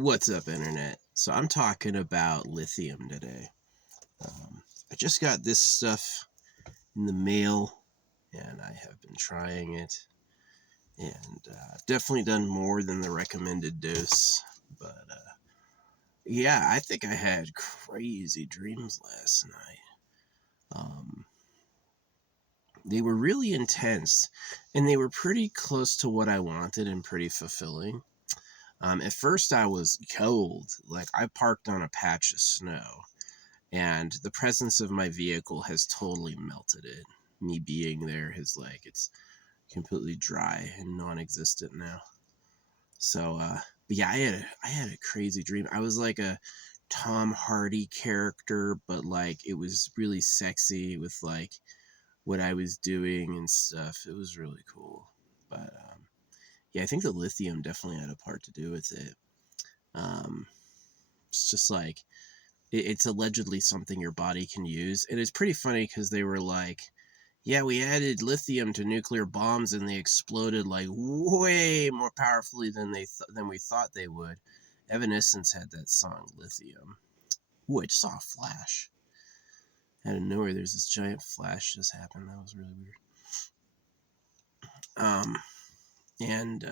What's up, Internet? So I'm talking about lithium today. I just got this stuff in the mail, and I have been trying it, and I've definitely done more than the recommended dose. But yeah, I think I had crazy dreams last night. They were really intense, and they were pretty close to what I wanted and pretty fulfilling. At first, I was cold. Like, I parked on a patch of snow, and the presence of my vehicle has totally melted it. Me being there has, like, it's completely dry and non-existent now. So, but yeah, I had a crazy dream. I was like a Tom Hardy character, but like it was really sexy with like what I was doing and stuff. It was really cool. But yeah, I think the lithium definitely had a part to do with it. Um, it's just like it's allegedly something your body can use, and it's pretty funny because they were like, "Yeah, we added lithium to nuclear bombs, and they exploded like way more powerfully than we thought they would." Evanescence had that song "Lithium." Ooh, I just saw a flash out of nowhere. There's this giant flash just happened. That was really weird. Um, and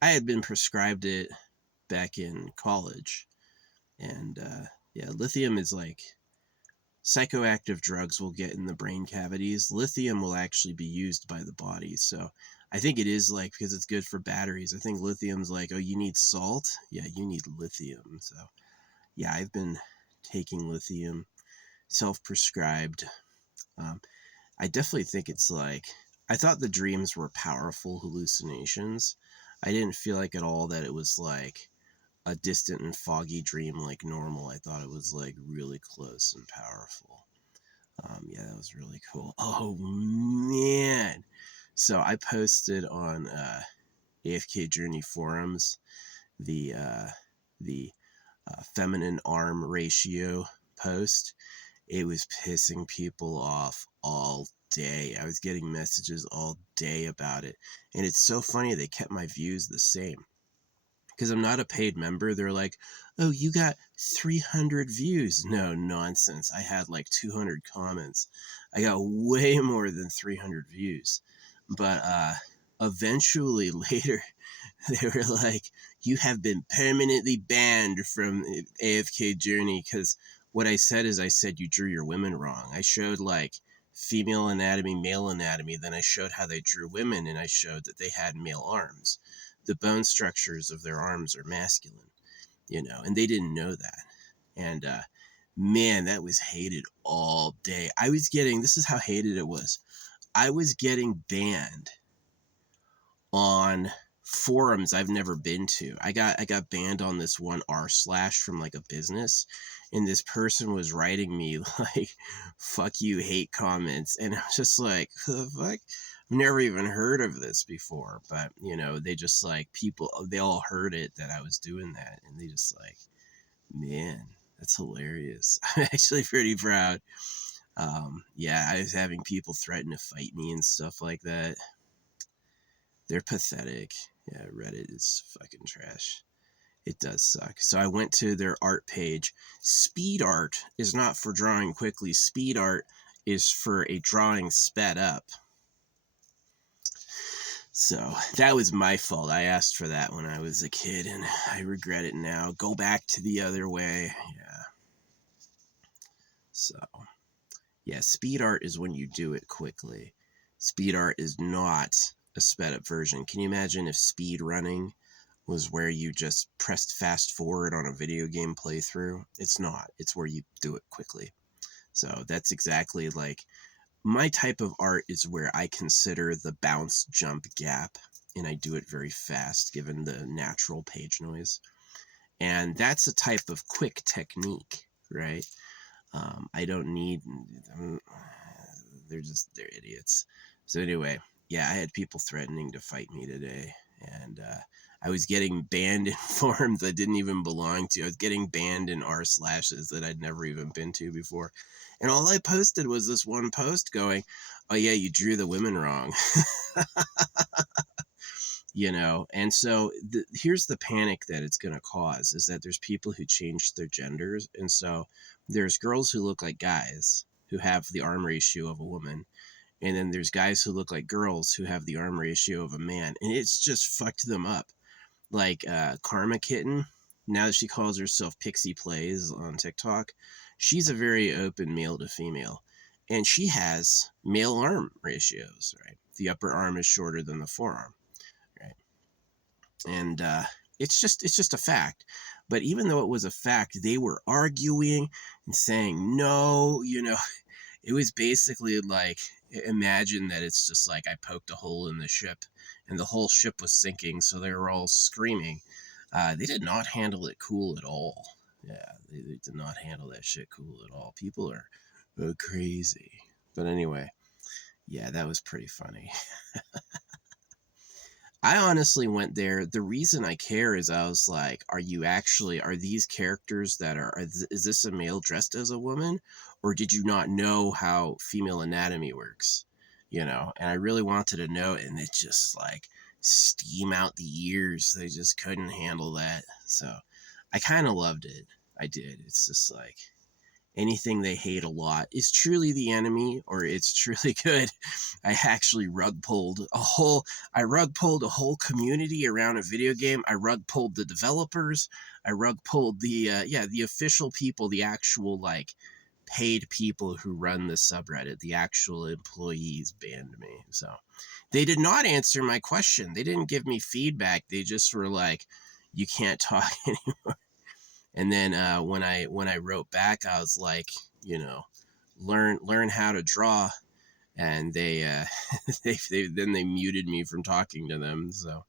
I had been prescribed it back in college, and yeah, lithium is like psychoactive drugs will get in the brain cavities. Lithium will actually be used by the body. So I think it is like because it's good for batteries. I think lithium's like, oh, you need salt? Yeah, you need lithium. So yeah, I've been taking lithium, self-prescribed. Um, I definitely think it's like, I thought the dreams were powerful hallucinations. I didn't feel like at all that it was like a distant and foggy dream like normal. I thought it was like really close and powerful. Yeah, that was really cool. Oh man! So I posted on AFK Journey forums the feminine arm ratio post. It was pissing people off all day. I was getting messages all day about it, and it's so funny they kept my views the same. Because I'm not a paid member, they're like, oh, you got 300 views. No, nonsense. I had like 200 comments. I got way more than 300 views. But eventually later, they were like, you have been permanently banned from AFK Journey. Because what I said is, I said you drew your women wrong. I showed like female anatomy, male anatomy. Then I showed how they drew women, and I showed that they had male arms. The bone structures of their arms are masculine, and they didn't know that. And man, that was hated all day. This is how hated it was. I was getting banned on forums I've never been to. I got banned on this one r slash from like a business, and this person was writing me like fuck you hate comments, and I was just like, the fuck. I've never even heard of this before, but they just like they all heard it that I was doing that, and they just like, man, that's hilarious. I'm actually pretty proud. Yeah, I was having people threaten to fight me and stuff like that. They're pathetic. Yeah, Reddit is fucking trash. It does suck. So I went to their art page. Speed art is not for drawing quickly. Speed art is for a drawing sped up. So that was my fault. I asked for that when I was a kid, and I regret it now. Go back to the other way. Yeah. So, yeah, speed art is when you do it quickly. Speed art is not a sped up version. Can you imagine if speed running was where you just pressed fast forward on a video game playthrough? It's not. It's where you do it quickly. So that's exactly like my type of art is where I consider the bounce jump gap, and I do it very fast given the natural page noise. And that's a type of quick technique, right? I don't need, they're idiots. So anyway, yeah, I had people threatening to fight me today, and I was getting banned in forums I didn't even belong to. I was getting banned in r slashes that I'd never even been to before. And all I posted was this one post going, oh yeah, you drew the women wrong. And so here's the panic that it's going to cause is that there's people who change their genders. And so there's girls who look like guys who have the arm ratio of a woman. And then there's guys who look like girls who have the arm ratio of a man. And it's just fucked them up. Like Karma Kitten, now that she calls herself Pixie Plays on TikTok, she's a very open male to female. And she has male arm ratios, right? The upper arm is shorter than the forearm, right? And it's just a fact. But even though it was a fact, they were arguing and saying no. It was basically like, imagine that it's just like I poked a hole in the ship and the whole ship was sinking, so they were all screaming. They did not handle it cool at all. Yeah, they did not handle that shit cool at all. People are crazy. But anyway, yeah, that was pretty funny. I honestly went there. The reason I care is I was like, are these characters is this a male dressed as a woman? Or did you not know how female anatomy works? And I really wanted to know, and it just like steam out the ears. They just couldn't handle that. So I kind of loved it. I did. It's just like, anything they hate a lot is truly the enemy, or it's truly good. I actually rug pulled a whole community around a video game. I rug pulled the developers. I rug pulled the official people, the actual like paid people who run the subreddit. The actual employees banned me. So they did not answer my question. They didn't give me feedback. They just were like, you can't talk anymore. And then when I wrote back, I was like, learn how to draw, and they then they muted me from talking to them. So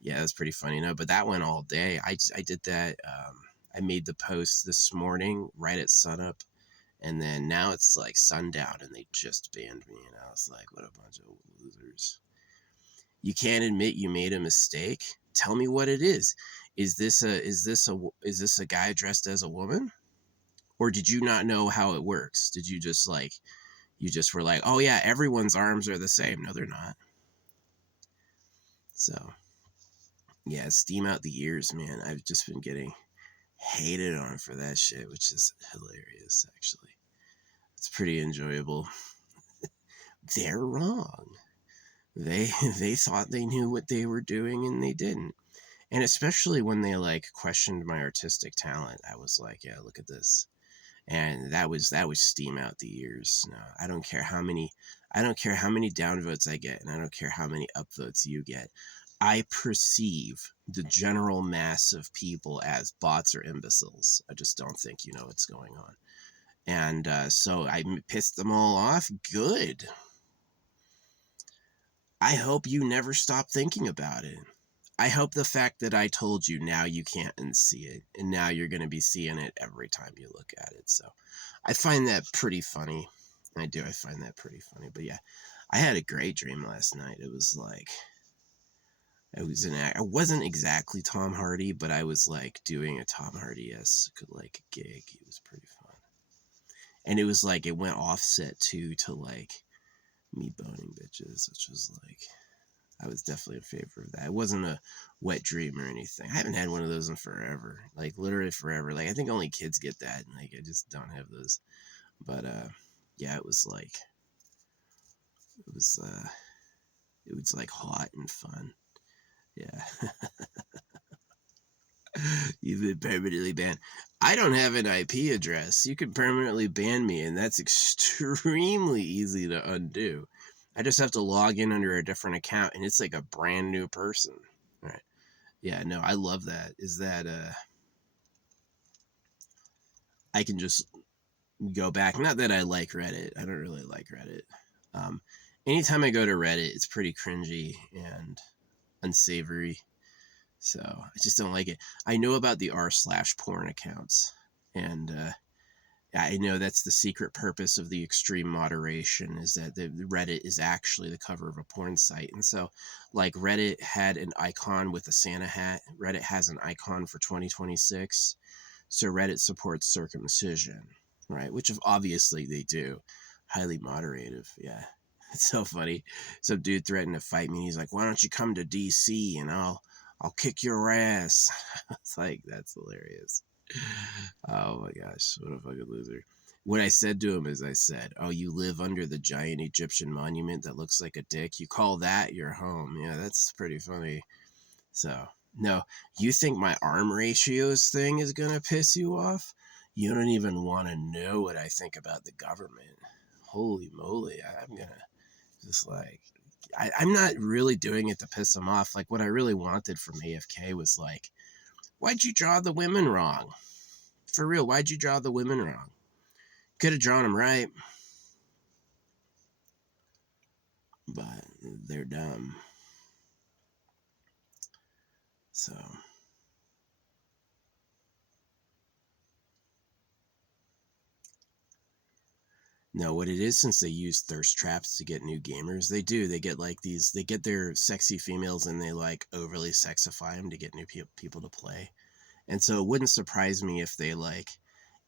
yeah, it's pretty funny. No, but that went all day. I did that. I made the post this morning right at sunup, and then now it's like sundown, and they just banned me. And I was like, what a bunch of losers. You can't admit you made a mistake? Tell me what it is. Is this a guy dressed as a woman? Or did you not know how it works? Did you just were like, oh yeah, everyone's arms are the same. No, they're not. So yeah, steam out the ears, man. I've just been getting hated on for that shit, which is hilarious, actually. It's pretty enjoyable. They're wrong. They thought they knew what they were doing and they didn't. And especially when they like questioned my artistic talent, I was like, yeah, look at this. And that was steam out the ears. No, I don't care how many downvotes I get, and I don't care how many upvotes you get. I perceive the general mass of people as bots or imbeciles. I just don't think you know what's going on. And so I pissed them all off. Good. I hope you never stop thinking about it. I hope the fact that I told you, now you can't unsee it, and now you're going to be seeing it every time you look at it. So I find that pretty funny. I find that pretty funny. But yeah, I had a great dream last night. It was like, I wasn't exactly Tom Hardy, but I was like doing a Tom Hardy-esque like gig. It was pretty fun. And it was like, it went offset to like me boning bitches, which was like, I was definitely in favor of that. It wasn't a wet dream or anything. I haven't had one of those in forever. Like, literally forever. Like, I think only kids get that. Like, I just don't have those. But, yeah, it was like hot and fun. Yeah. You've been permanently banned. I don't have an IP address. You can permanently ban me, and that's extremely easy to undo. I just have to log in under a different account, and it's like a brand new person. Right. Yeah, no, I love that. Is that I can just go back. Not that I like Reddit. I don't really like Reddit. Anytime I go to Reddit, it's pretty cringy and unsavory. So I just don't like it. I know about the r/porn accounts, and I know that's the secret purpose of the extreme moderation, is that the Reddit is actually the cover of a porn site. And so, like, Reddit had an icon with a Santa hat. Reddit has an icon for 2026. So Reddit supports circumcision, right? Which obviously they do. Highly moderative, yeah. It's so funny. Some dude threatened to fight me. And he's like, "Why don't you come to DC and I'll kick your ass." It's like, that's hilarious. Oh my gosh, what a fucking loser. What I said to him is, I said, "Oh, you live under the giant Egyptian monument that looks like a dick? You call that your home?" Yeah, that's pretty funny. So, no, you think my arm ratios thing is gonna piss you off? You don't even want to know what I think about the government. Holy moly, I'm gonna just like, I'm not really doing it to piss him off. Like, what I really wanted from AFK was like, why'd you draw the women wrong? For real, why'd you draw the women wrong? Could have drawn them right, but they're dumb. So, no, what it is, since they use thirst traps to get new gamers, they do. They get like these, they get their sexy females and they like overly sexify them to get new people to play. And so it wouldn't surprise me if they like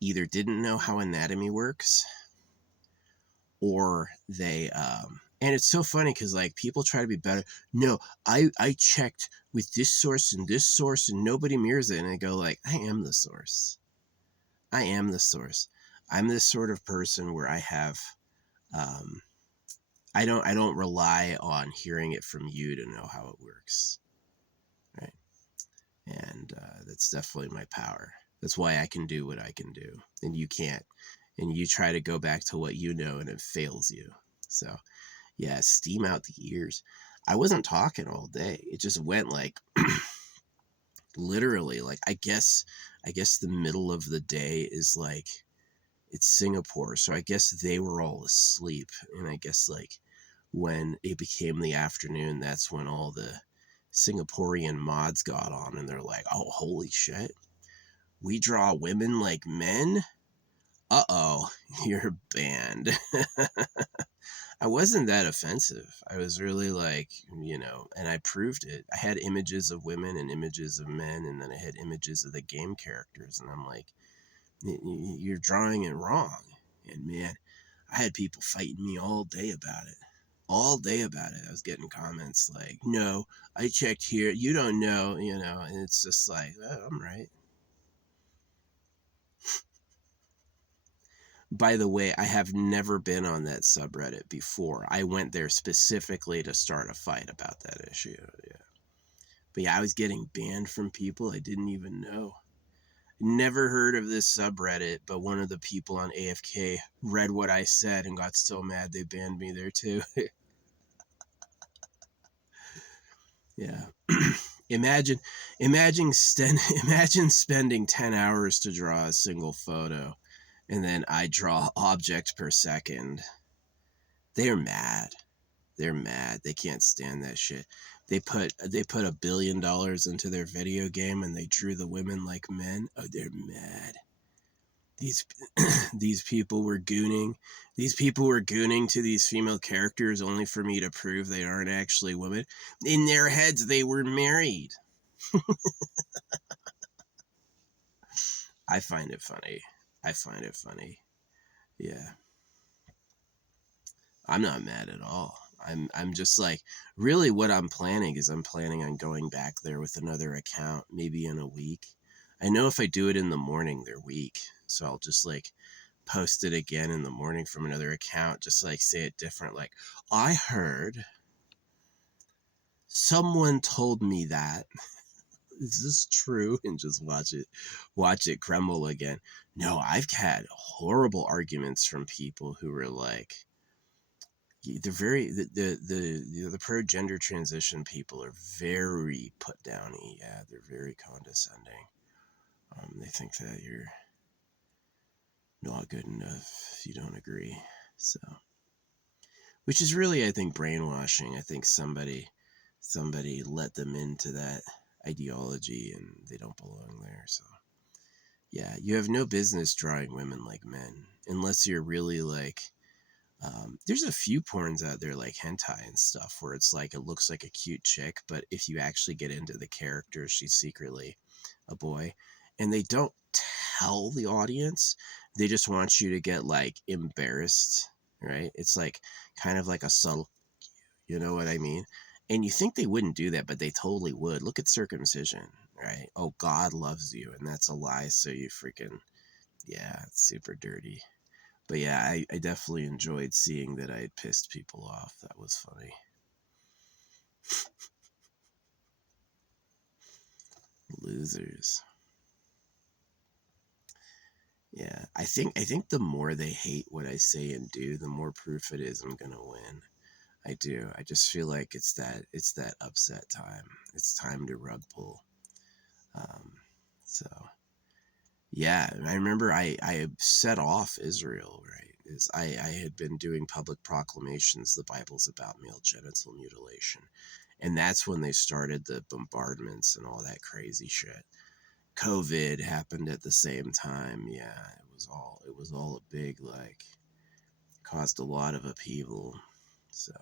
either didn't know how anatomy works, or they and it's so funny because like people try to be better. No, I checked with this source and nobody mirrors it, and I go like, I am the source. I am the source. I'm this sort of person where I have um I don't rely on hearing it from you to know how it works, right? And that's definitely my power. That's why I can do what I can do and you can't. And you try to go back to what you know and it fails you. So yeah, steam out the ears. I wasn't talking all day. It just went like literally, like, I guess the middle of the day is like, it's Singapore, so I guess they were all asleep, and I guess like when it became the afternoon, that's when all the Singaporean mods got on, and they're like, "Oh, holy shit, we draw women like men? Uh-oh, you're banned." I wasn't that offensive. I was really like, and I proved it. I had images of women and images of men, and then I had images of the game characters, and I'm like, "You're drawing it wrong." And man, I had people fighting me all day about it. All day about it. I was getting comments like, "No, I checked here. You don't know," and it's just like, oh, I'm right. By the way, I have never been on that subreddit before. I went there specifically to start a fight about that issue. Yeah. But yeah, I was getting banned from people I didn't even know. Never heard of this subreddit, but one of the people on AFK read what I said and got so mad they banned me there too. Yeah. imagine imagine spending 10 hours to draw a single photo, and then I draw object per second. They're mad. They're mad. They can't stand that shit. They put $1 billion into their video game and they drew the women like men. Oh, they're mad. These these people were gooning. These people were gooning to these female characters only for me to prove they aren't actually women. In their heads, they were married. I find it funny. I find it funny. Yeah. I'm not mad at all. I'm just like, really what I'm planning is I'm planning on going back there with another account maybe in a week. I know if I do it in the morning they're weak. So I'll just like post it again in the morning from another account, just like say it different, like, I heard someone told me that. Is this true? And just watch it crumble again. No, I've had horrible arguments from people who were like, they're very the pro gender transition people are very put downy. Yeah, they're very condescending. They think that you're not good enough if you don't agree. So, which is really, I think, brainwashing. I think somebody let them into that ideology, and they don't belong there. So, yeah, you have no business drawing women like men unless you're really like. There's a few porns out there like hentai and stuff where it's like it looks like a cute chick, but if you actually get into the character, she's secretly a boy. And they don't tell the audience. They just want you to get like embarrassed right? It's like kind of like a subtle, you know what I mean? And you think they wouldn't do that, but they totally would. Look at circumcision, right? Oh, God loves you, and that's a lie. So you freaking, yeah, it's super dirty. But yeah, I definitely enjoyed seeing that I had pissed people off. That was funny. Losers. Yeah, I think the more they hate what I say and do, the more proof it is I'm gonna win. I do. I just feel like it's that upset time. It's time to rug pull. Um, so yeah, I remember I set off Israel, right? Is I had been doing public proclamations. The Bible's about male genital mutilation, and that's when they started the bombardments and all that crazy shit. COVID happened at the same time. Yeah, it was all a big, like, caused a lot of upheaval. So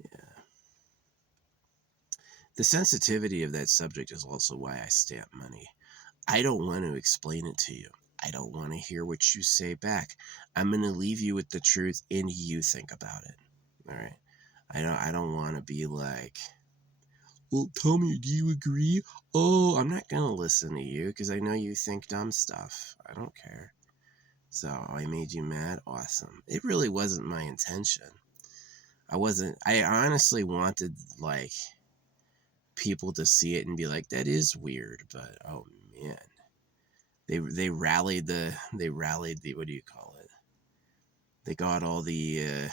yeah, the sensitivity of that subject is also why I stamp money. I don't want to explain it to you. I don't want to hear what you say back. I'm going to leave you with the truth and you think about it. All right. I don't want to be like, well, tell me, do you agree? Oh, I'm not going to listen to you because I know you think dumb stuff. I don't care. So I made you mad? Awesome. It really wasn't my intention. I honestly wanted, like, people to see it and be like, that is weird, but oh man. They rallied the what do you call it? They got all the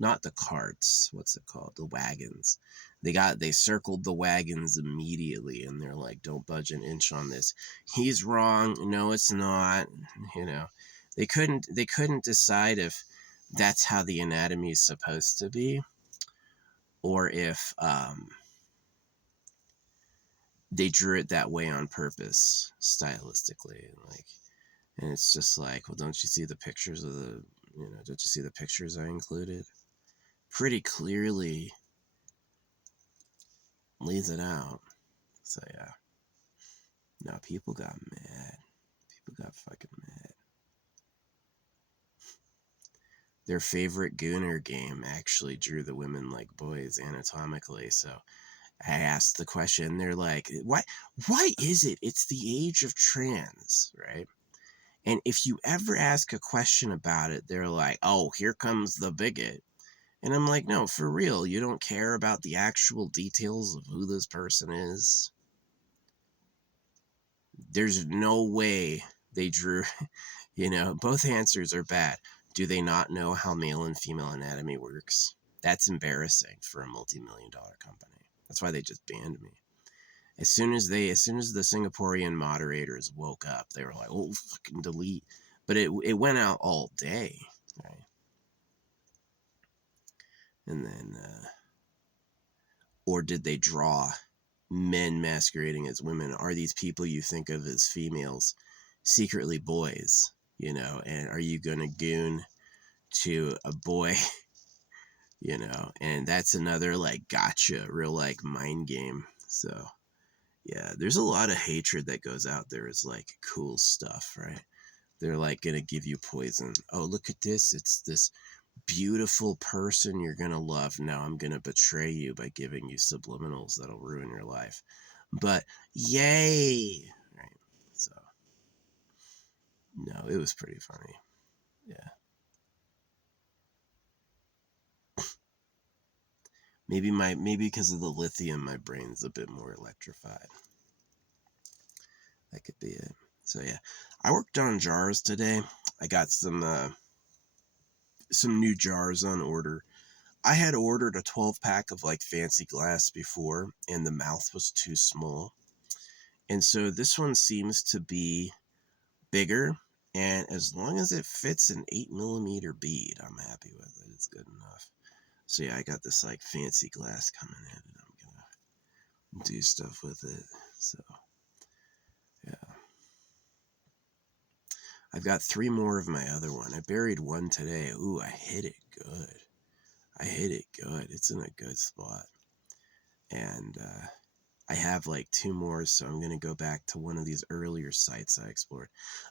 not the carts, what's it called? The wagons. They circled the wagons immediately and they're like, don't budge an inch on this. He's wrong. No, it's not. You know. They couldn't decide if that's how the anatomy is supposed to be or if they drew it that way on purpose stylistically, like. And it's just like, well, don't you see the pictures of don't you see the pictures I included? Pretty clearly lays it out. So yeah, no, people got mad. People got fucking mad. Their favorite Gooner game actually drew the women like boys anatomically. So I asked the question. They're like, Why is it? It's the age of trans, right? And if you ever ask a question about it, they're like, oh, here comes the bigot. And I'm like, no, for real, you don't care about the actual details of who this person is? There's no way they drew, both answers are bad. Do they not know how male and female anatomy works? That's embarrassing for a multi-million-dollar company. That's why they just banned me. As soon as the Singaporean moderators woke up, they were like, oh, fucking delete. But it went out all day, right? And then, or did they draw men masquerading as women? Are these people you think of as females secretly boys? And are you going to goon to a boy? And that's another, like, gotcha, real, like, mind game. So yeah, there's a lot of hatred that goes out there as, like, cool stuff, right? They're like going to give you poison. Oh, look at this. It's this beautiful person you're going to love. Now I'm going to betray you by giving you subliminals that'll ruin your life. But yay. Right. So, no, it was pretty funny. Yeah. Maybe because of the lithium, my brain's a bit more electrified. That could be it. So yeah, I worked on jars today. I got some new jars on order. I had ordered a 12-pack of, like, fancy glass before, and the mouth was too small. And so this one seems to be bigger, and as long as it fits an 8mm bead, I'm happy with it. It's good enough. So yeah, I got this, like, fancy glass coming in, and I'm gonna do stuff with it. So yeah, I've got 3 more of my other one. I buried one today. Ooh, I hit it good. It's in a good spot. And I have like 2 more, so I'm going to go back to one of these earlier sites I explored.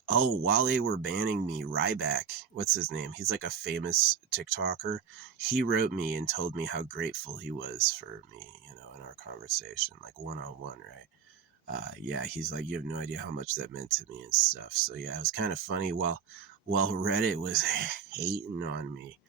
Oh, while they were banning me, Ryback, what's his name? He's like a famous TikToker. He wrote me and told me how grateful he was for me, in our conversation, like one-on-one, right? Yeah, he's like, you have no idea how much that meant to me and stuff. So yeah, it was kind of funny. While Reddit was hating on me,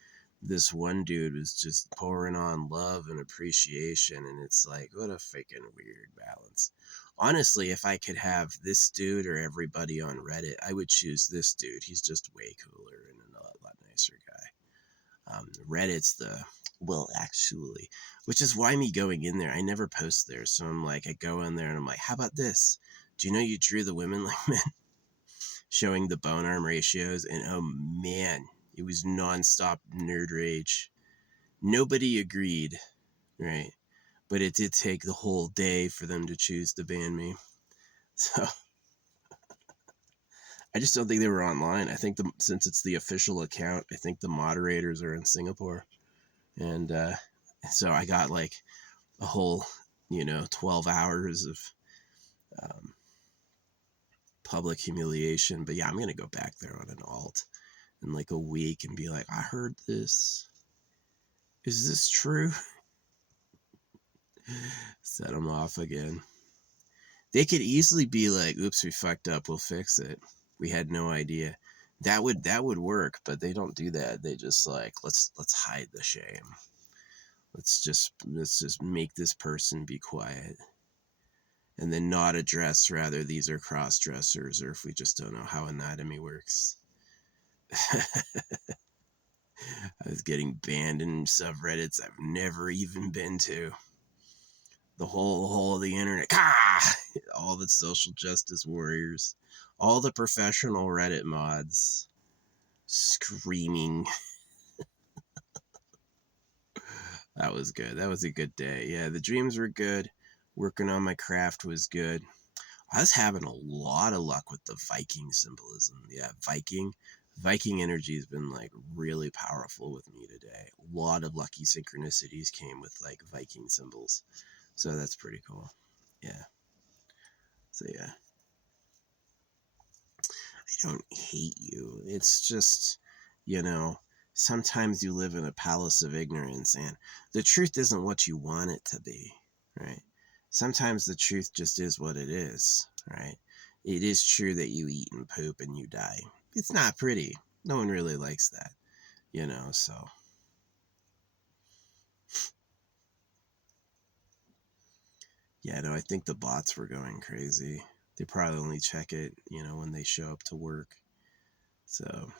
this one dude was just pouring on love and appreciation, and it's like, what a freaking weird balance. Honestly, if I could have this dude or everybody on Reddit, I would choose this dude. He's just way cooler and a lot nicer guy. Reddit's well, actually, which is why me going in there, I never post there. So I'm like, I go in there and I'm like, how about this? Do you know you drew the women like men? Showing the bone arm ratios, and oh man, it was nonstop nerd rage. Nobody agreed, right? But it did take the whole day for them to choose to ban me. So I just don't think they were online. I think since it's the official account, I think the moderators are in Singapore, and so I got like a whole 12 hours of um, public humiliation. But yeah, I'm gonna go back there on an alt in like a week and be like, I heard this. Is this true? Set them off again. They could easily be like, oops, we fucked up, we'll fix it. We had no idea. That would work, but they don't do that. They just like, let's hide the shame. Let's just make this person be quiet. And then not address, rather, these are cross dressers, or if we just don't know how anatomy works. I was getting banned in subreddits I've never even been to. The whole of the internet. All the social justice warriors. All the professional Reddit mods. Screaming. That was good. That was a good day. Yeah, the dreams were good. Working on my craft was good. I was having a lot of luck with the Viking symbolism. Yeah, Viking energy has been like really powerful with me today. A lot of lucky synchronicities came with like Viking symbols. So that's pretty cool. Yeah. So yeah. I don't hate you. It's just, sometimes you live in a palace of ignorance and the truth isn't what you want it to be, right? Sometimes the truth just is what it is, right? It is true that you eat and poop and you die. It's not pretty. No one really likes that, so. Yeah, no, I think the bots were going crazy. They probably only check it, when they show up to work. So,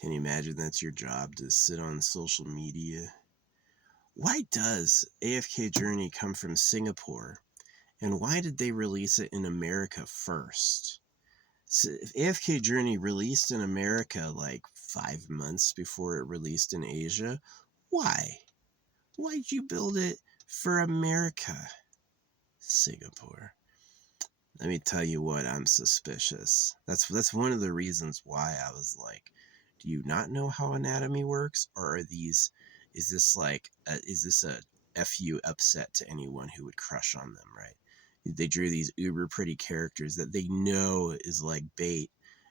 can you imagine that's your job, to sit on social media? Why does AFK Journey come from Singapore? And why did they release it in America first? So if AFK Journey released in America like 5 months before it released in Asia, why? Why'd you build it for America? Singapore. Let me tell you what, I'm suspicious. That's one of the reasons why I was like, do you not know how anatomy works, or is this a fu upset to anyone who would crush on them, right? They drew these uber pretty characters that they know is like bait,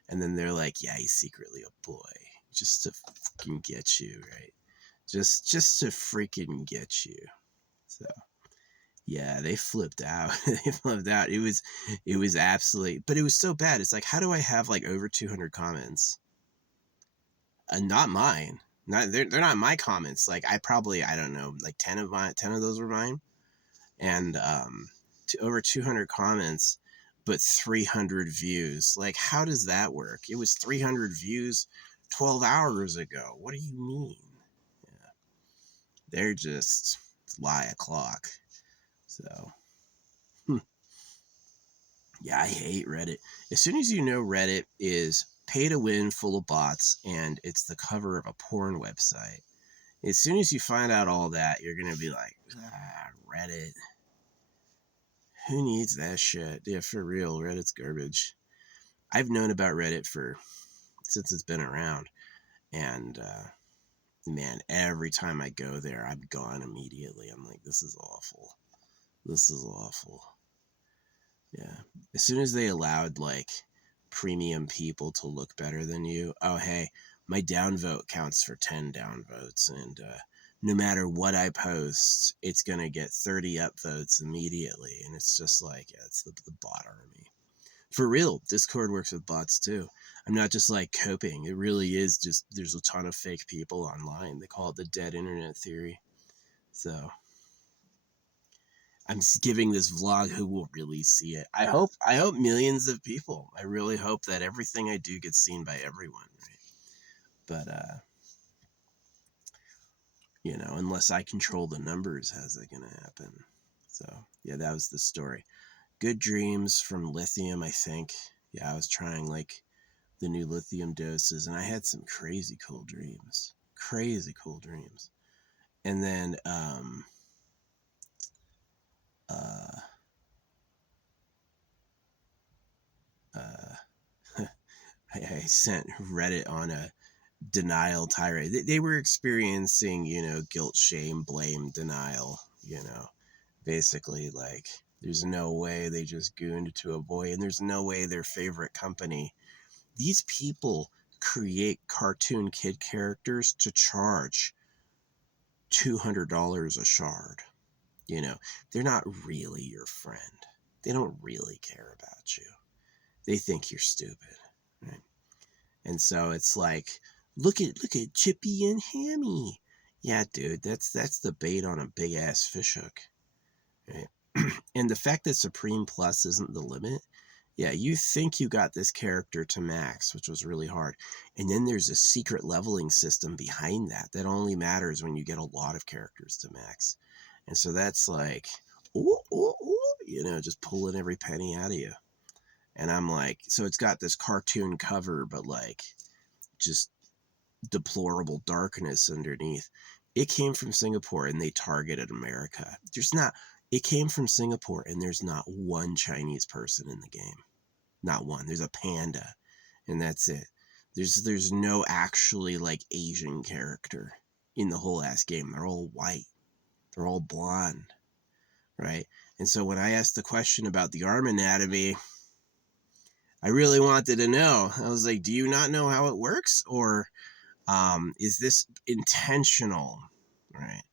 and then they're like, yeah, he's secretly a boy, just to fucking get you, right? Just to freaking get you. So yeah, they flipped out. They flipped out. It was absolutely, but it was so bad. It's like, how do I have like over 200 comments? Not mine. They're not my comments. Like I don't know, like 10 of those were mine, and over 200 comments, but 300 views. Like, how does that work? It was 300 views 12 hours ago. What do you mean? Yeah, they're just lie o'clock. So. Yeah, I hate Reddit. As soon as you know Reddit is pay to win, full of bots, and it's the cover of a porn website, as soon as you find out all that, you're going to be like, Reddit. Who needs that shit? Yeah, for real, Reddit's garbage. I've known about Reddit since it's been around, and man, every time I go there, I'm gone immediately. I'm like, this is awful. This is awful. Yeah. As soon as they allowed like premium people to look better than you, oh hey, my downvote counts for 10 downvotes, and no matter what I post, it's gonna get 30 upvotes immediately, and it's just like, yeah, it's the bot army. For real, Discord works with bots too. I'm not just like coping. It really is just, there's a ton of fake people online. They call it the dead internet theory. So I'm giving this vlog who will really see it. I hope millions of people. I really hope that everything I do gets seen by everyone, right? But unless I control the numbers, how's that gonna happen? So yeah, that was the story. Good dreams from lithium, I think. Yeah, I was trying like the new lithium doses, and I had some crazy cool dreams. Crazy cool dreams. And then uh uh I sent Reddit on a denial tirade. They were experiencing, guilt, shame, blame, denial, basically like there's no way they just gooned to a boy, and there's no way their favorite company. These people create cartoon kid characters to charge $200 a shard. They're not really your friend. They don't really care about you. They think you're stupid, right? And so it's like, look at Chippy and Hammy. Yeah, dude, that's the bait on a big ass fishhook, right? And the fact that Supreme Plus isn't the limit, yeah, you think you got this character to max, which was really hard. And then there's a secret leveling system behind that only matters when you get a lot of characters to max. And so that's like, ooh, ooh, ooh, just pulling every penny out of you. And I'm like, so it's got this cartoon cover, but like just deplorable darkness underneath. It came from Singapore and they targeted America. It came from Singapore and there's not one Chinese person in the game. Not one. There's a panda and that's it. There's no actually like Asian character in the whole ass game. They're all white. They're all blonde, right? And so when I asked the question about the arm anatomy, I really wanted to know. I was like, do you not know how it works? Or is this intentional? Right.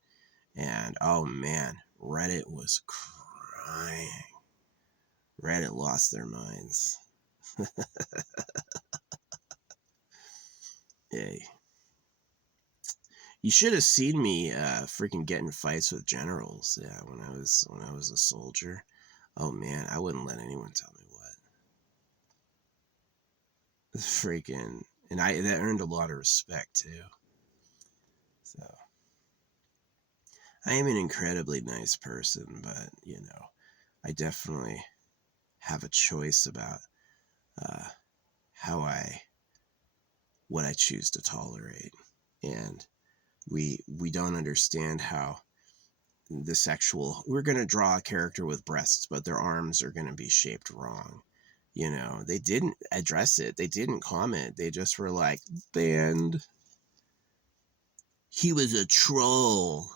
And oh man, Reddit was crying. Reddit lost their minds. Hey. You should have seen me freaking get in fights with generals. Yeah, when I was a soldier. Oh man, I wouldn't let anyone tell me what. Freaking, and that earned a lot of respect too. So I am an incredibly nice person, but I definitely have a choice about uh, how what I choose to tolerate, and we don't understand how we're going to draw a character with breasts, but their arms are going to be shaped wrong. They didn't address it. They didn't comment. They just were like, banned. He was a troll.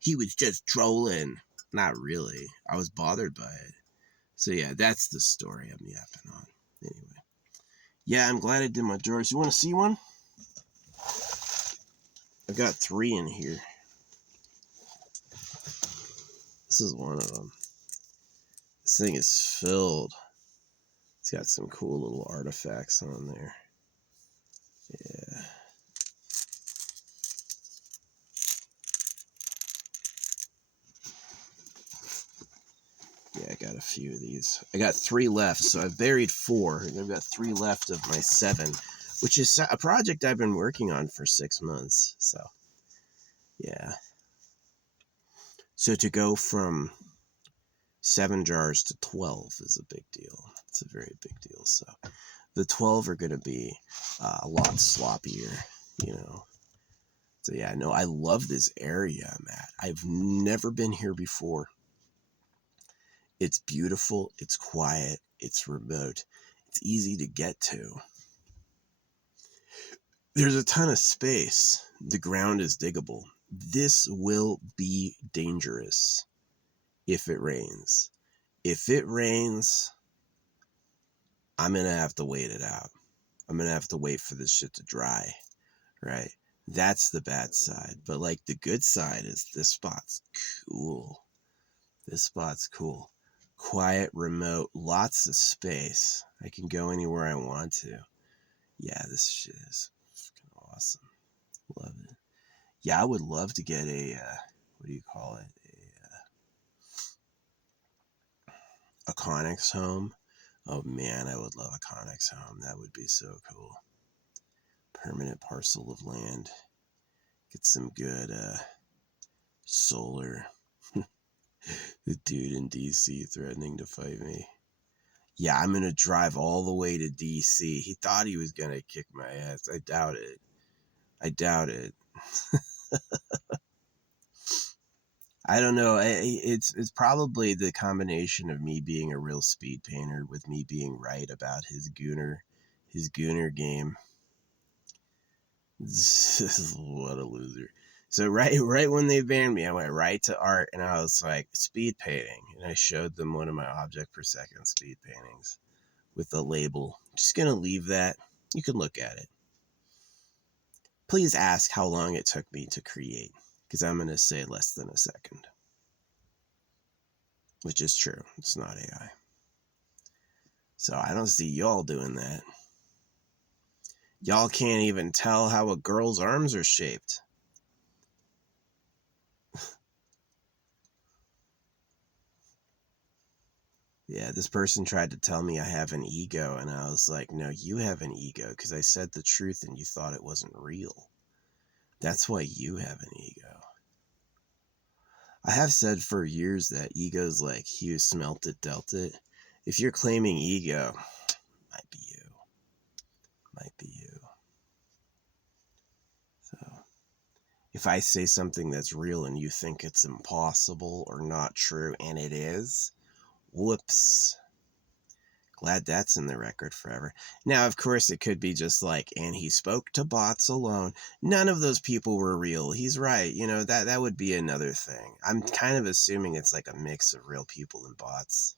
He was just trolling. Not really. I was bothered by it. So yeah, that's the story I'm yapping on. Anyway. Yeah, I'm glad I did my drawers. You want to see one? I've got 3 in here. This is one of them. This thing is filled. It's got some cool little artifacts on there. Yeah. Yeah, I got a few of these. I got 3 left, so I've buried 4. And I've got 3 left of my 7, which is a project I've been working on for 6 months. So, yeah. So to go from 7 jars to 12 is a big deal. It's a very big deal. So the 12 are going to be a lot sloppier, So yeah, no, I love this area I'm at. I've never been here before. It's beautiful, it's quiet, it's remote, it's easy to get to. There's a ton of space. The ground is diggable. This will be dangerous if it rains. If it rains, I'm going to have to wait it out. I'm going to have to wait for this shit to dry, right? That's the bad side. But like the good side is this spot's cool. This spot's cool. Quiet, remote, lots of space. I can go anywhere I want to. Yeah, this shit is fucking awesome. Love it. Yeah, I would love to get a, what do you call it? A Connex home. Oh man, I would love a Connex home. That would be so cool. Permanent parcel of land. Get some good solar. The dude in DC threatening to fight me. Yeah, I'm gonna drive all the way to DC. He thought he was gonna kick my ass. I doubt it. I doubt it. I don't know. It's probably the combination of me being a real speed painter with me being right about his gooner game. What a loser. So right when they banned me, I went right to art and I was like, speed painting. And I showed them one of my object per second speed paintings with the label. Just gonna leave that. You can look at it. Please ask how long it took me to create, because I'm gonna say less than a second. Which is true. It's not AI. So I don't see y'all doing that. Y'all can't even tell how a girl's arms are shaped. Yeah, this person tried to tell me I have an ego, and I was like, no, you have an ego, because I said the truth and you thought it wasn't real. That's why you have an ego. I have said for years that ego's like he who smelt it, dealt it. If you're claiming ego, might be you. Might be you. So, if I say something that's real and you think it's impossible or not true, and it is, whoops. Glad that's in the record forever. Now, of course, it could be just like, and he spoke to bots alone. None of those people were real. He's right. You know, that would be another thing. I'm kind of assuming it's like a mix of real people and bots.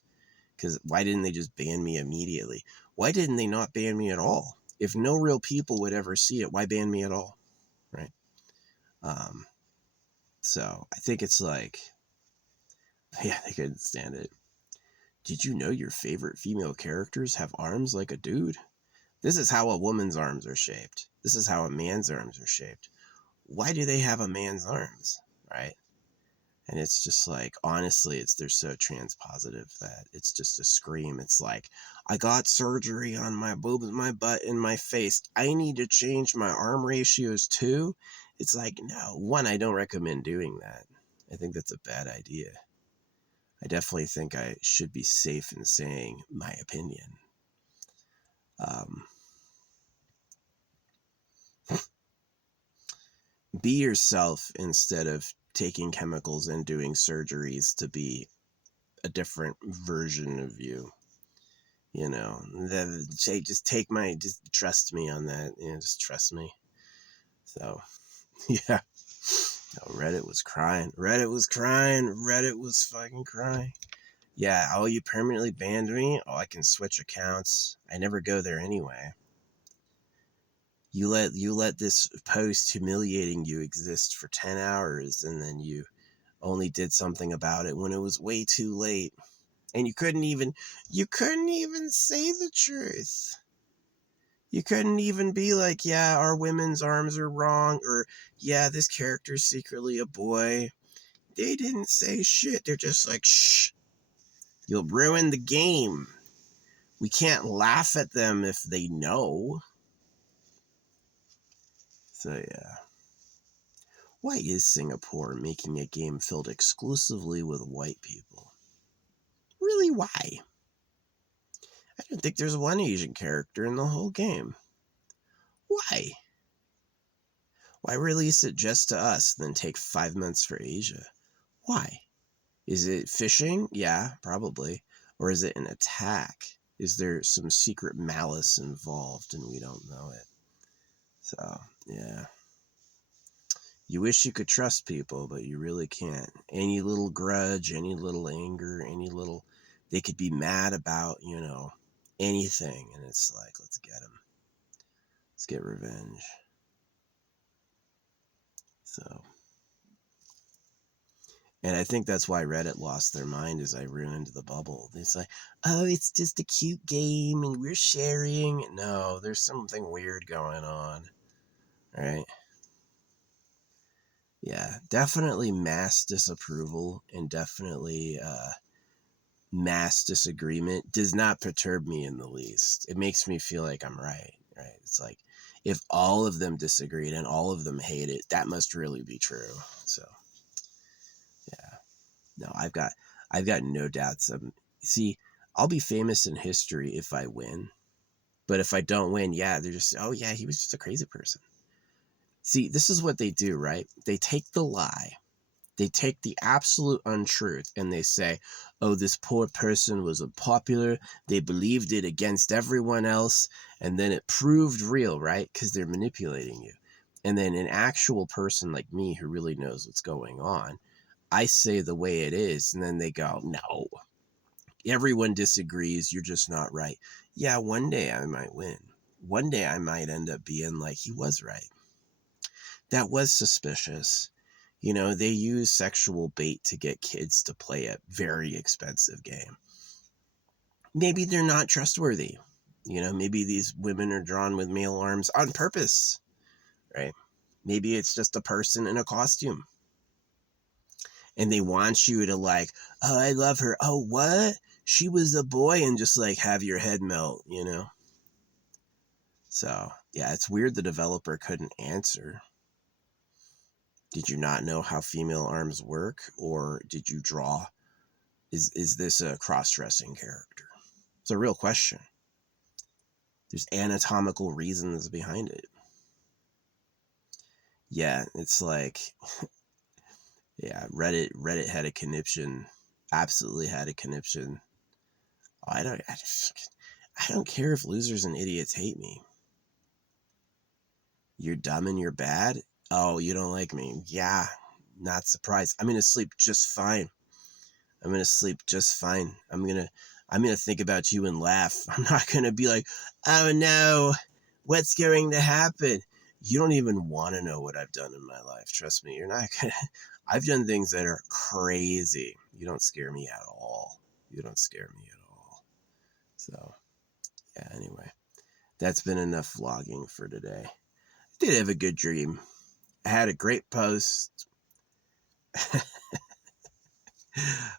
Because why didn't they just ban me immediately? Why didn't they not ban me at all? If no real people would ever see it, why ban me at all? Right? So I think it's like, yeah, they couldn't stand it. Did you know your favorite female characters have arms like a dude? This is how a woman's arms are shaped. This is how a man's arms are shaped. Why do they have a man's arms? Right? And it's just like, honestly, they're so transpositive that it's just a scream. It's like, I got surgery on my boobs, my butt, and my face. I need to change my arm ratios too. It's like, no, one, I don't recommend doing that. I think that's a bad idea. I definitely think I should be safe in saying my opinion. Be yourself instead of taking chemicals and doing surgeries to be a different version of you. You know, just trust me on that. You know, just trust me. So, yeah. No, Reddit was crying. Reddit was fucking crying. Yeah, oh, you permanently banned me? Oh, I can switch accounts. I never go there anyway. You let this post humiliating you exist for 10 hours, and then you only did something about it when it was way too late. And you couldn't even say the truth. You couldn't even be like, yeah, our women's arms are wrong, or yeah, this character's secretly a boy. They didn't say shit. They're just like, shh, you'll ruin the game. We can't laugh at them if they know. So yeah. Why is Singapore making a game filled exclusively with white people? Really, why? I don't think there's one Asian character in the whole game. Why? Why release it just to us, then take 5 months for Asia? Why? Is it phishing? Yeah, probably. Or is it an attack? Is there some secret malice involved and we don't know it? So, yeah. You wish you could trust people, but you really can't. Any little grudge, any little anger, any little, they could be mad about, anything. And it's like, let's get them. Let's get revenge. So, and I think that's why Reddit lost their mind, is I ruined the bubble. It's like, oh, it's just a cute game and we're sharing. No, there's something weird going on, right? Yeah, definitely mass disapproval and definitely mass disagreement does not perturb me in the least. It makes me feel like I'm right? It's like, if all of them disagreed and all of them hate it, that must really be true. So, yeah. No, I've got no doubts. See, I'll be famous in history if I win. But if I don't win, yeah, they're just, oh yeah, he was just a crazy person. See, this is what they do, right? They take the lie, they take the absolute untruth, and they say, oh, this poor person was unpopular. They believed it against everyone else, and then it proved real, right? Because they're manipulating you. And then an actual person like me who really knows what's going on, I say the way it is, and then they go, no, everyone disagrees. You're just not right. Yeah, one day I might win. One day I might end up being like, he was right. That was suspicious. They use sexual bait to get kids to play a very expensive game. Maybe they're not trustworthy. Maybe these women are drawn with male arms on purpose, right? Maybe it's just a person in a costume. And they want you to like, oh, I love her. Oh, what? She was a boy, and just like have your head melt, So, yeah, it's weird the developer couldn't answer. Did you not know how female arms work, or did you draw? Is this a cross-dressing character? It's a real question. There's anatomical reasons behind it. Yeah, it's like, yeah, Reddit had a conniption, absolutely had a conniption. I don't care if losers and idiots hate me. You're dumb and you're bad. Oh, you don't like me. Yeah, not surprised. I'm gonna sleep just fine. I'm gonna sleep just fine. I'm gonna think about you and laugh. I'm not gonna be like, oh no, what's going to happen? You don't even want to know what I've done in my life. Trust me, you're not gonna. I've done things that are crazy. You don't scare me at all. You don't scare me at all. So, yeah, anyway, that's been enough vlogging for today. I did have a good dream. I had a great post.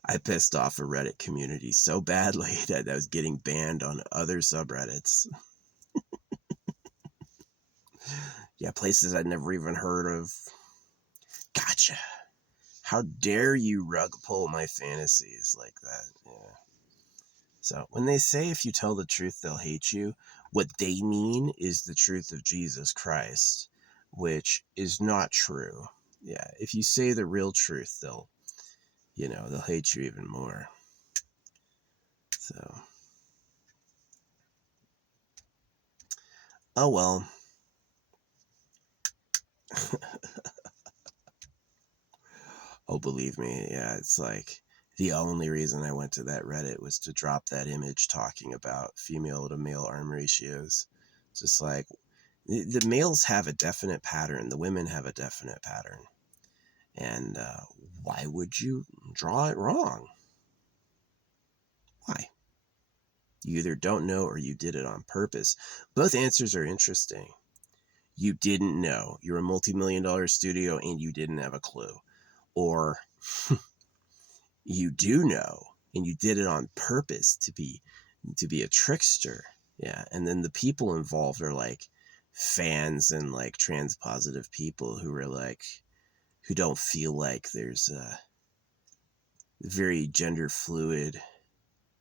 I pissed off a Reddit community so badly that I was getting banned on other subreddits. Yeah, places I'd never even heard of. Gotcha. How dare you rug pull my fantasies like that? Yeah. So when they say if you tell the truth, they'll hate you, what they mean is the truth of Jesus Christ, which is not true. Yeah, if you say the real truth, they'll hate you even more. So, oh well. Oh, believe me, yeah, it's like the only reason I went to that Reddit was to drop that image talking about female to male arm ratios. Just like the males have a definite pattern, the women have a definite pattern. And why would you draw it wrong? Why? You either don't know or you did it on purpose. Both answers are interesting. You didn't know. You're a multi-million-dollar studio and you didn't have a clue. Or you do know and you did it on purpose to be a trickster. Yeah. And then the people involved are like fans and like trans positive people who are like, who don't feel like there's a very gender fluid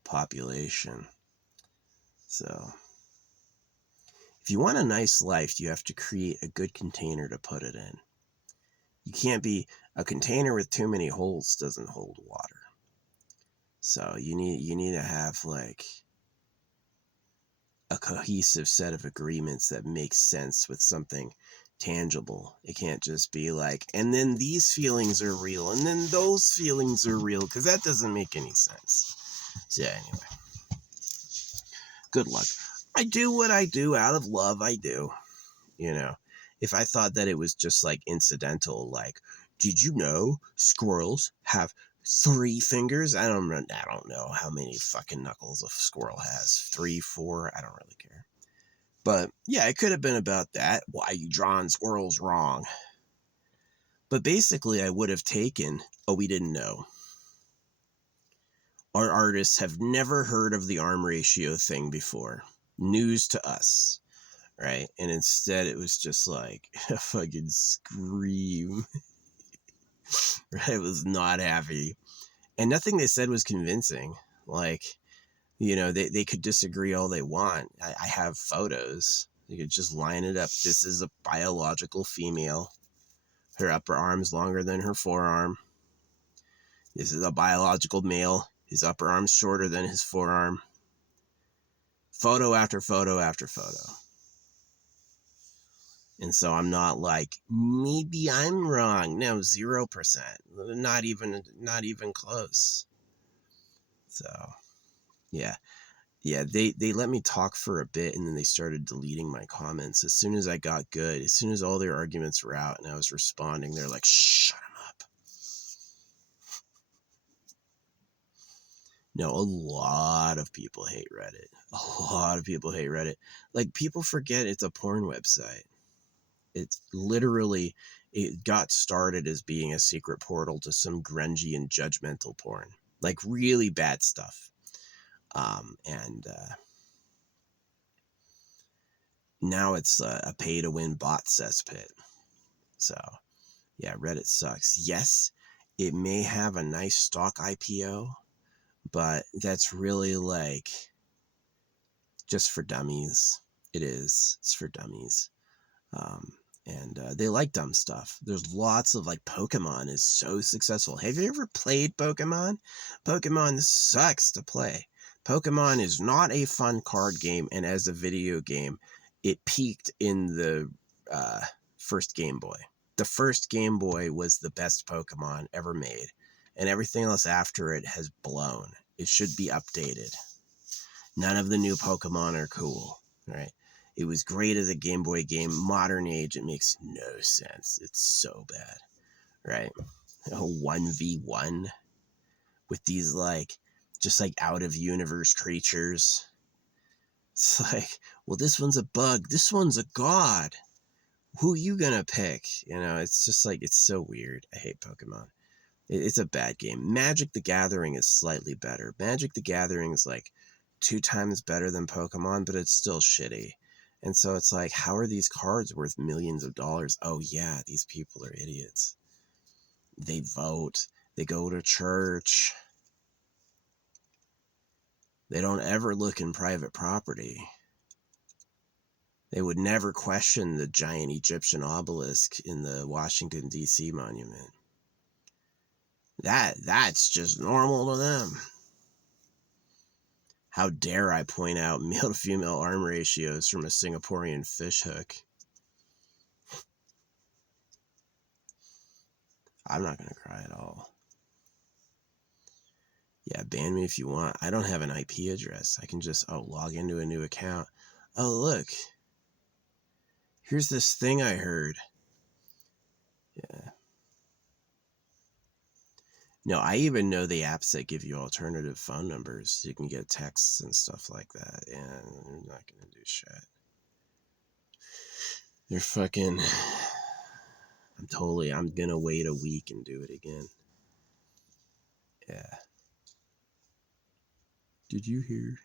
population. So if you want a nice life, you have to create a good container to put it in. You can't be a container with too many holes doesn't hold water. So you need to have like a cohesive set of agreements that makes sense with something tangible. It can't just be like, and then these feelings are real, and then those feelings are real, because that doesn't make any sense. So yeah, anyway. Good luck. I do what I do out of love, I do. You know, if I thought that it was just like incidental, like, did you know squirrels have 3 fingers? I don't know how many fucking knuckles a squirrel has. 3, 4, I don't really care. But yeah, it could have been about that. Why you drawing squirrels wrong? But basically, I would have taken, oh, we didn't know. Our artists have never heard of the arm ratio thing before. News to us, right? And instead, it was just like a fucking scream. Right? I was not happy. And nothing they said was convincing. Like, you know, they could disagree all they want. I have photos. You could just line it up. This is a biological female. Her upper arm's longer than her forearm. This is a biological male. His upper arm's shorter than his forearm. Photo after photo after photo. And so I'm not like, maybe I'm wrong. No, 0%. Not even close. So, yeah. Yeah, they let me talk for a bit, and then they started deleting my comments. As soon as I got good, as soon as all their arguments were out and I was responding, they're like, shut them up. No, a lot of people hate Reddit. A lot of people hate Reddit. Like, people forget it's a porn website. It's literally, it got started as being a secret portal to some grungy and judgmental porn. Like, really bad stuff. Now it's a pay-to-win bot cesspit. So, yeah, Reddit sucks. Yes, it may have a nice stock IPO, but that's really like just for dummies. It is. It's for dummies. And they like dumb stuff. There's lots of, like, Pokemon is so successful. Have you ever played Pokemon? Pokemon sucks to play. Pokemon is not a fun card game, and as a video game, it peaked in the first Game Boy. The first Game Boy was the best Pokemon ever made, and everything else after it has blown. It should be updated. None of the new Pokemon are cool, right? It was great as a Game Boy game. Modern age, it makes no sense. It's so bad, right? A 1v1 with these, like, just like out of universe creatures. It's like, well, this one's a bug. This one's a god. Who you gonna pick? You know, it's just like, it's so weird. I hate Pokemon. It's a bad game. Magic the Gathering is slightly better. Magic the Gathering is like 2 times better than Pokemon, but it's still shitty. And so it's like, how are these cards worth millions of dollars? Oh yeah, these people are idiots. They vote. They go to church. They don't ever look in private property. They would never question the giant Egyptian obelisk in the Washington, D.C. monument. That's just normal to them. How dare I point out male to female arm ratios from a Singaporean fishhook? I'm not going to cry at all. Yeah, ban me if you want. I don't have an IP address. I can just, log into a new account. Oh, look. Here's this thing I heard. Yeah. No, I even know the apps that give you alternative phone numbers. You can get texts and stuff like that. And they're not going to do shit. They're fucking... I'm going to wait a week and do it again. Yeah. Did you hear?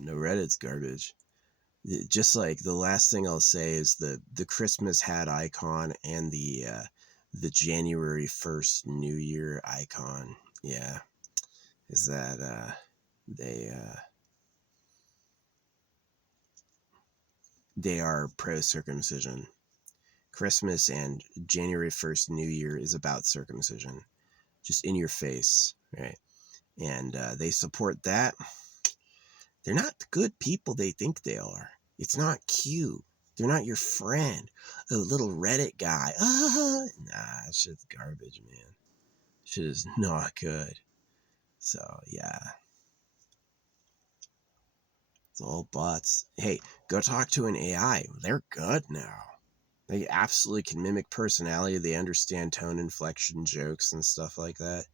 No, Reddit's garbage. Just like the last thing I'll say is the Christmas hat icon and the January 1st New Year icon. Yeah. Is that they are pro circumcision. Christmas and January 1st New Year is about circumcision. Just in your face, right? and they support that, they're not the good people they think they are. It's not cute. They're not your friend. A little Reddit guy. Nah, that shit's garbage, man. Shit is not good. So, yeah. It's all bots. Hey, go talk to an AI. They're good now. They absolutely can mimic personality. They understand tone, inflection, jokes, and stuff like that.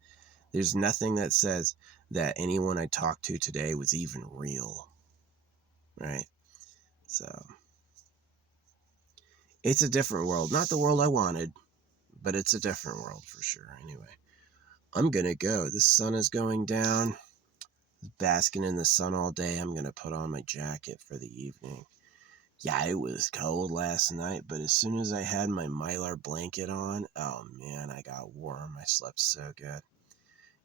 There's nothing that says that anyone I talked to today was even real. Right? So, it's a different world. Not the world I wanted, but it's a different world for sure. Anyway, I'm going to go. The sun is going down. Basking in the sun all day. I'm going to put on my jacket for the evening. Yeah, it was cold last night, but as soon as I had my Mylar blanket on, oh man, I got warm. I slept so good.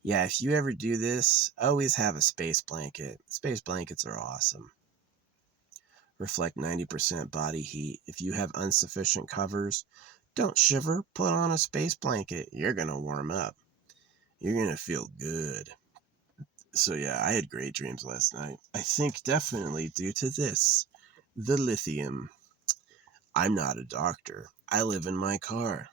Yeah, if you ever do this, always have a space blanket. Space blankets are awesome. Reflect 90% body heat. If you have insufficient covers, don't shiver. Put on a space blanket. You're going to warm up. You're going to feel good. So yeah, I had great dreams last night. I think definitely due to this, the lithium. I'm not a doctor. I live in my car.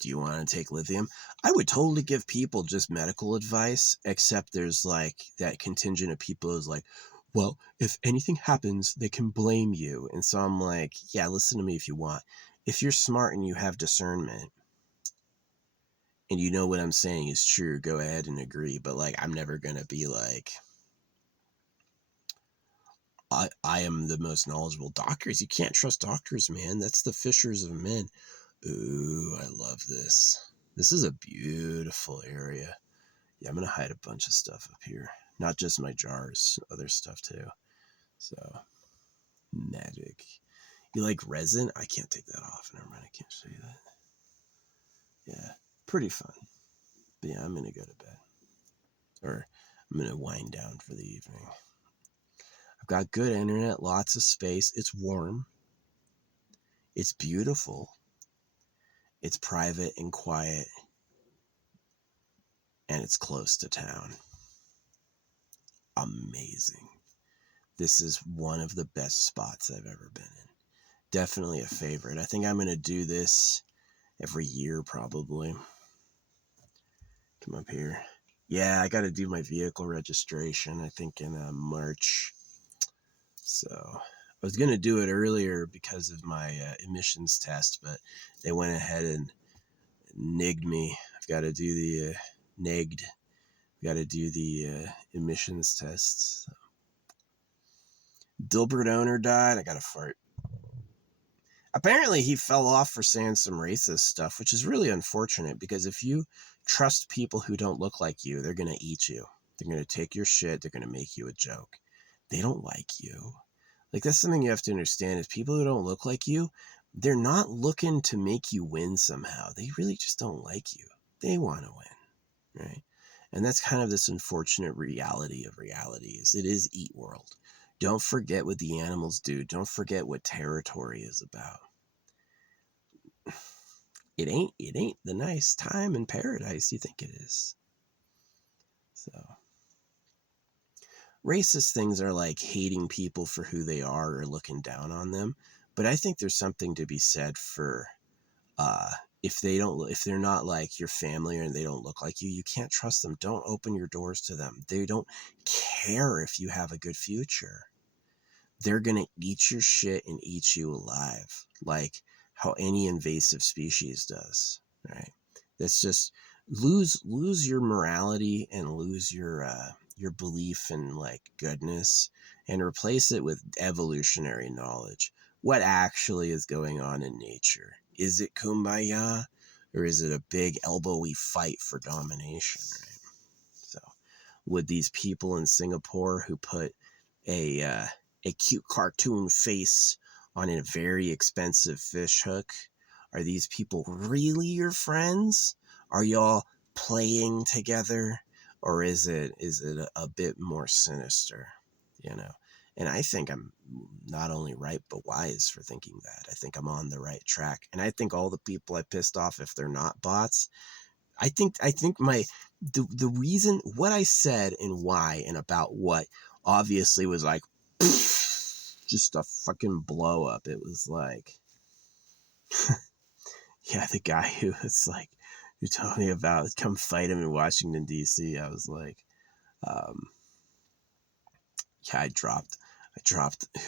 Do you want to take lithium? I would totally give people just medical advice, except there's like that contingent of people who's like, well, if anything happens, they can blame you. And so I'm like, yeah, listen to me if you want. If you're smart and you have discernment and you know what I'm saying is true, go ahead and agree. But like, I'm never going to be like, I am the most knowledgeable. Doctors, you can't trust doctors, man. That's the fishers of men. Ooh, I love this. This is a beautiful area. Yeah, I'm going to hide a bunch of stuff up here. Not just my jars, other stuff too. So, magic. You like resin? I can't take that off. Never mind, I can't show you that. Yeah, pretty fun. But yeah, I'm going to go to bed. Or I'm going to wind down for the evening. I've got good internet, lots of space. It's warm. It's beautiful. It's private and quiet. And it's close to town. Amazing. This is one of the best spots I've ever been in. Definitely a favorite. I think I'm going to do this every year probably. Come up here. Yeah, I got to do my vehicle registration, I think in March. So I was going to do it earlier because of my emissions test, but they went ahead and nigged me. I've got to do the negged. Got to do the emissions tests. So. Dilbert owner died. I got to fart. Apparently he fell off for saying some racist stuff, which is really unfortunate because if you trust people who don't look like you, they're going to eat you. They're going to take your shit. They're going to make you a joke. They don't like you. Like, that's something you have to understand is people who don't look like you, they're not looking to make you win somehow. They really just don't like you. They want to win, right? And that's kind of this unfortunate reality of realities. It is Eat World. Don't forget what the animals do. Don't forget what territory is about. It ain't the nice time in paradise you think it is. So racist things are like hating people for who they are or looking down on them. But I think there's something to be said for if they're not like your family and they don't look like you can't trust them. Don't open your doors to them. They don't care if you have a good future. They're going to eat your shit and eat you alive, like how any invasive species does, right? That's just lose your morality and lose your belief in like goodness and replace it with evolutionary knowledge. What actually is going on in nature? Is it kumbaya or is it a big elbowy fight for domination, right? So would these people in Singapore who put a cute cartoon face on a very expensive fish hook, are these people really your friends? Are y'all playing together, or is it a bit more sinister, you know? And I think I'm not only right but wise for thinking that. I think I'm on the right track, and I think all the people I pissed off, if they're not bots, I think the reason what I said and why and about what obviously was like just a fucking blow up. It was like, yeah, the guy who was like, who told me about come fight him in Washington D.C. I was like, um, yeah, I dropped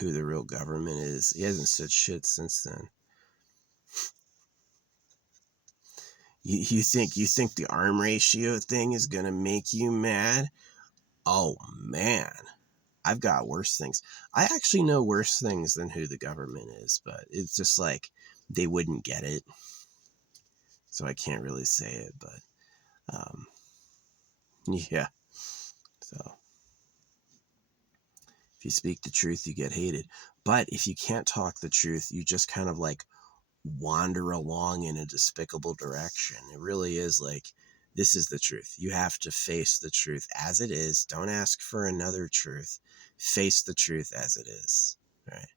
who the real government is. He hasn't said shit since then. You think the arm ratio thing is gonna make you mad? Oh man, I've got worse things. I actually know worse things than who the government is, but it's just like they wouldn't get it, so I can't really say it. But yeah. So if you speak the truth, you get hated. But if you can't talk the truth, you just kind of like wander along in a despicable direction. It really is like, this is the truth. You have to face the truth as it is. Don't ask for another truth. Face the truth as it is, right?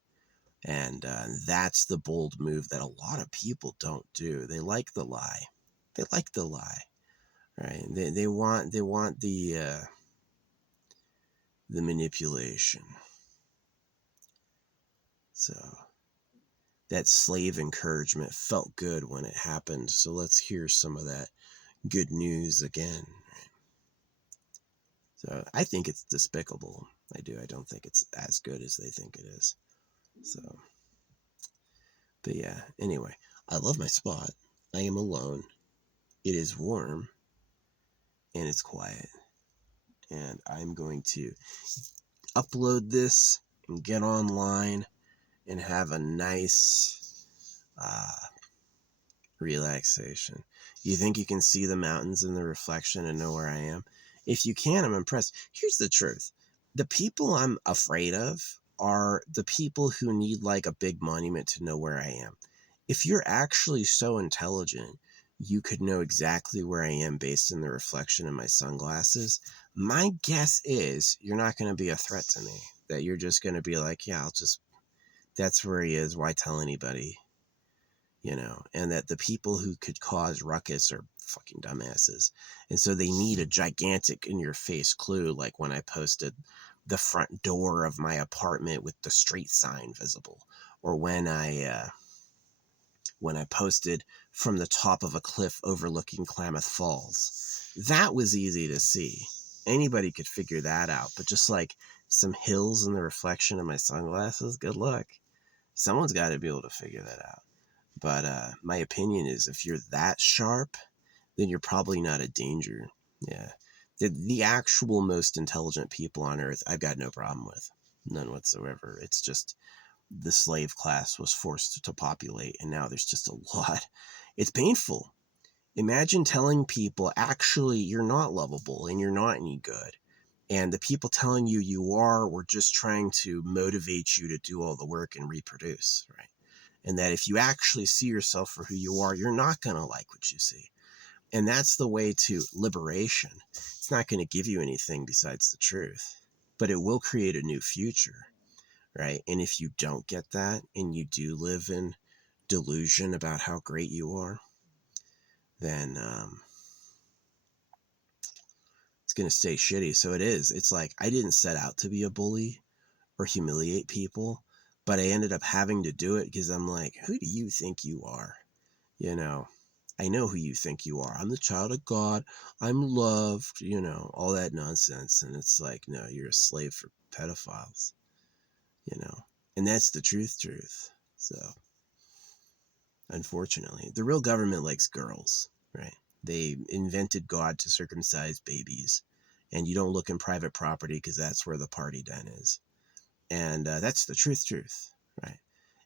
And that's the bold move that a lot of people don't do. They like the lie. They like the lie, right? They want the manipulation. So that slave encouragement felt good when it happened. So let's hear some of that good news again. So I think it's despicable. I do. I don't think it's as good as they think it is. So, but yeah, anyway, I love my spot. I am alone. It is warm and it's quiet. And I'm going to upload this and get online and have a nice relaxation. You think you can see the mountains in the reflection and know where I am? If you can, I'm impressed. Here's the truth. The people I'm afraid of are the people who need like a big monument to know where I am. If you're actually so intelligent, you could know exactly where I am based on the reflection in my sunglasses. My guess is you're not going to be a threat to me. That you're just going to be like, yeah, that's where he is. Why tell anybody? And that the people who could cause ruckus are fucking dumbasses. And so they need a gigantic in your face clue, like when I posted the front door of my apartment with the street sign visible, or when I posted from the top of a cliff overlooking Klamath Falls. That was easy to see. Anybody could figure that out, but just like some hills in the reflection of my sunglasses, good luck. Someone's got to be able to figure that out. But my opinion is if you're that sharp, then you're probably not a danger. Yeah. The actual most intelligent people on earth, I've got no problem with. None whatsoever. It's just the slave class was forced to populate, and now there's just a lot. It's painful. Imagine telling people, actually, you're not lovable and you're not any good. And the people telling you you are were just trying to motivate you to do all the work and reproduce, right? And that if you actually see yourself for who you are, you're not going to like what you see. And that's the way to liberation. It's not going to give you anything besides the truth, but it will create a new future, right? And if you don't get that and you do live in delusion about how great you are, then it's going to stay shitty. So it is. It's like I didn't set out to be a bully or humiliate people, but I ended up having to do it because I'm like, who do you think you are? I know who you think you are. I'm the child of God. I'm loved, all that nonsense. And it's like, no, you're a slave for pedophiles, and that's the truth. So unfortunately, the real government likes girls, right? They invented God to circumcise babies, and you don't look in private property because that's where the party den is. And that's the truth, right?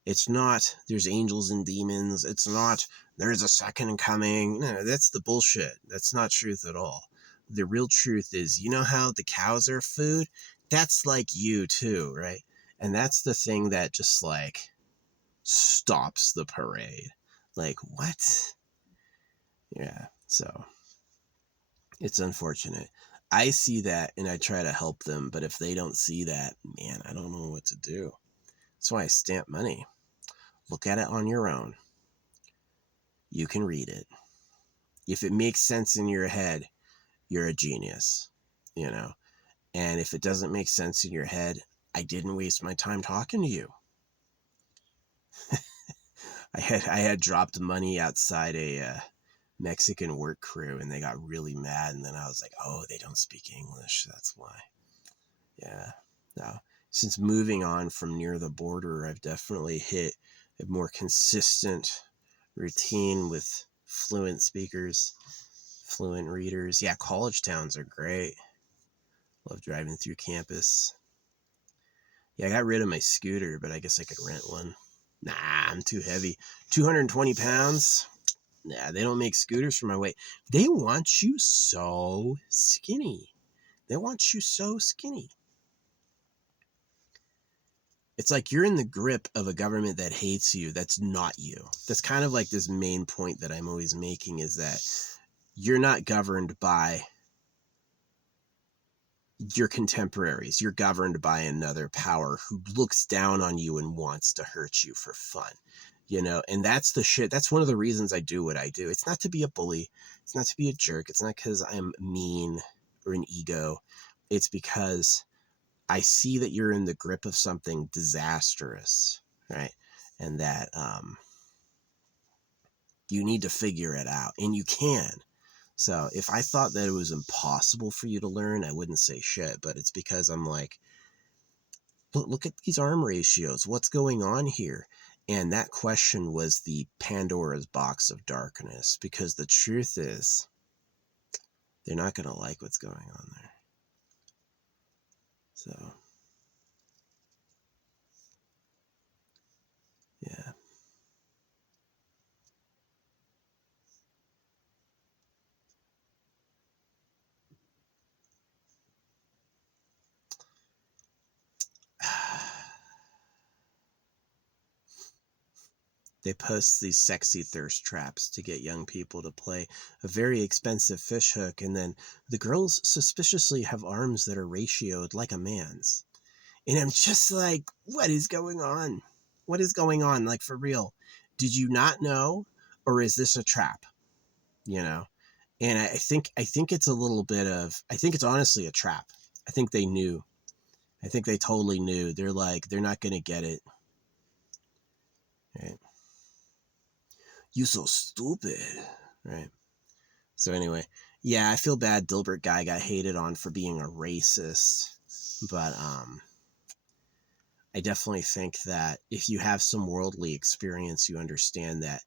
It's not there's angels and demons. It's not there's a second coming. No, that's the bullshit. That's not truth at all. The real truth is, how the cows are food? That's like you too, right? And that's the thing that just like stops the parade. Like, what? Yeah, so it's unfortunate. I see that and I try to help them, but if they don't see that, man, I don't know what to do. That's why I stamp money. Look at it on your own. You can read it. If it makes sense in your head, you're a genius, you know? And if it doesn't make sense in your head, I didn't waste my time talking to you. I had dropped money outside a Mexican work crew, and they got really mad. And then I was like, oh, they don't speak English. That's why. Yeah. Now, since moving on from near the border, I've definitely hit a more consistent routine with fluent speakers, fluent readers. Yeah, college towns are great. Love driving through campus. Yeah, I got rid of my scooter, but I guess I could rent one. Nah, I'm too heavy. 220 pounds? Nah, they don't make scooters for my weight. They want you so skinny. They want you so skinny. It's like you're in the grip of a government that hates you. That's not you. That's kind of like this main point that I'm always making, is that you're not governed by your contemporaries. You're governed by another power who looks down on you and wants to hurt you for fun, you know? And that's the shit. That's one of the reasons I do what I do. It's not to be a bully. It's not to be a jerk. It's not because I'm mean or an ego. It's because I see that you're in the grip of something disastrous, right? And that you need to figure it out, and you can. So if I thought that it was impossible for you to learn, I wouldn't say shit, but it's because I'm like, look at these arm ratios. What's going on here? And that question was the Pandora's box of darkness, because the truth is they're not going to like what's going on there. So, yeah. They post these sexy thirst traps to get young people to play a very expensive fish hook, and then the girls suspiciously have arms that are ratioed like a man's. And I'm just like, what is going on? What is going on? Like, for real. Did you not know? Or is this a trap? You know? And I think it's a little bit of, I think it's honestly a trap. I think they knew. I think they totally knew. They're like, they're not going to get it. Right? You so stupid. Right? So anyway, yeah, I feel bad Dilbert guy got hated on for being a racist. But I definitely think that if you have some worldly experience, you understand that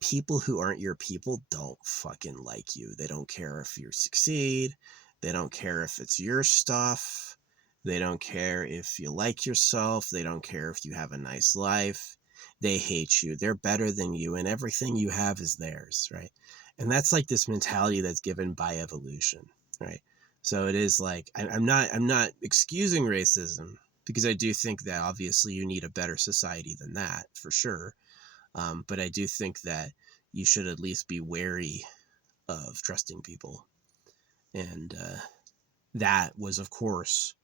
people who aren't your people don't fucking like you. They don't care if you succeed. They don't care if it's your stuff. They don't care if you like yourself. They don't care if you have a nice life. They hate you. They're better than you, and everything you have is theirs, right? And that's like this mentality that's given by evolution, right? So it is like, I'm not excusing racism, because I do think that obviously you need a better society than that, for sure. But I do think that you should at least be wary of trusting people. And that was, of course,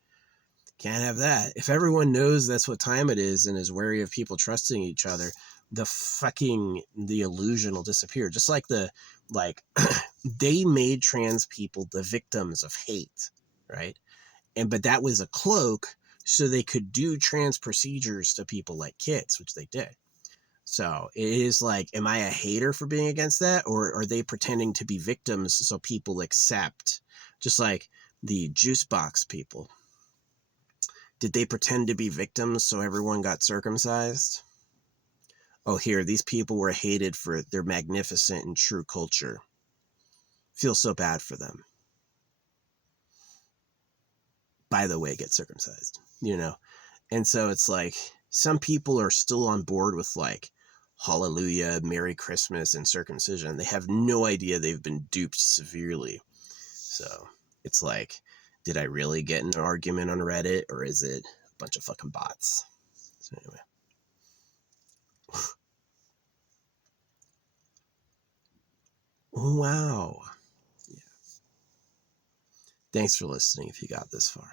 can't have that. If everyone knows that's what time it is and is wary of people trusting each other, the illusion will disappear. Just like they made trans people the victims of hate, right? But that was a cloak so they could do trans procedures to people like kids, which they did. So it is like, am I a hater for being against that? Or are they pretending to be victims so people accept? Just like the juice box people. Did they pretend to be victims so everyone got circumcised? Oh, here, these people were hated for their magnificent and true culture. Feel so bad for them. By the way, get circumcised, you know? And so it's like, some people are still on board with like, hallelujah, Merry Christmas, and circumcision. They have no idea they've been duped severely. So it's like, did I really get in an argument on Reddit, or is it a bunch of fucking bots? So anyway. Wow. Yeah. Thanks for listening if you got this far.